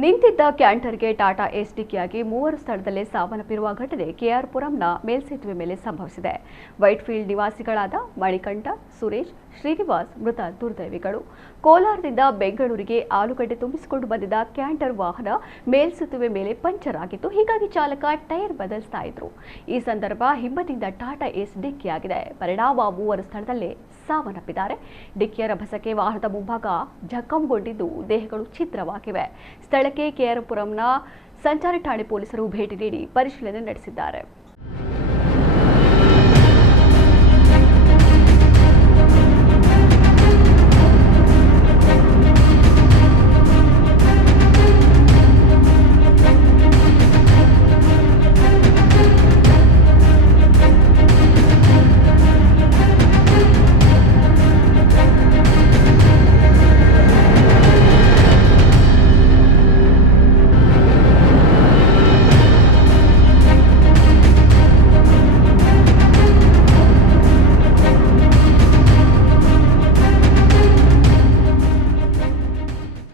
ನಿಂತಿದ್ದ ಕ್ಯಾಂಟರ್ಗೆ ಟಾಟಾ ಏಸ್ ಡಿಕ್ಕಿಯಾಗಿ ಮೂವರು ಸ್ಥಳದಲ್ಲೇ ಸಾವನ್ನಪ್ಪಿರುವ ಘಟನೆ ಕೆಆರ್ಪುರಂನ ಮೇಲ್ಸೇತುವೆ ಮೇಲೆ ಸಂಭವಿಸಿದೆ. ವೈಟ್ಫೀಲ್ಡ್ ನಿವಾಸಿಗಳಾದ ಮಣಿಕಂಠ, ಸುರೇಶ್, ಶ್ರೀನಿವಾಸ್ ಮೃತ ದುರ್ದೈವಿಗಳು. ಕೋಲಾರದಿಂದ ಬೆಂಗಳೂರಿಗೆ ಆಲೂಗಡ್ಡೆ ತುಂಬಿಸಿಕೊಂಡು ಬಂದಿದ್ದ ಕ್ಯಾಂಟರ್ ವಾಹನ ಮೇಲ್ಸೇತುವೆ ಮೇಲೆ ಪಂಚರ್ ಆಗಿತ್ತು. ಹೀಗಾಗಿ ಚಾಲಕ ಟೈರ್ ಬದಲಿಸ್ತಾ ಇದ್ರು. ಈ ಸಂದರ್ಭ ಹಿಂಬದಿಯಿಂದ ಟಾಟಾ ಏಸ್ ಡಿಕ್ಕಿಯಾಗಿದೆ. ಪರಿಣಾಮ ಮೂವರು ಸ್ಥಳದಲ್ಲೇ ಸಾವನ್ನಪ್ಪಿದ್ದಾರೆ. ಡಿಕ್ಕಿಯ ರಭಸಕ್ಕೆ ವಾಹನದ ಮುಂಭಾಗ ಜಖಂಗೊಂಡಿದ್ದು ದೇಹಗಳು ಛಿದ್ರವಾಗಿವೆ. ಸ್ಥಳಕ್ಕೆ ಕೆಆರ್ಪುರಂನ ಸಂಚಾರಿ ಠಾಣೆ ಪೊಲೀಸರು ಭೇಟಿ ನೀಡಿ ಪರಿಶೀಲನೆ ನಡೆಸಿದ್ದಾರೆ.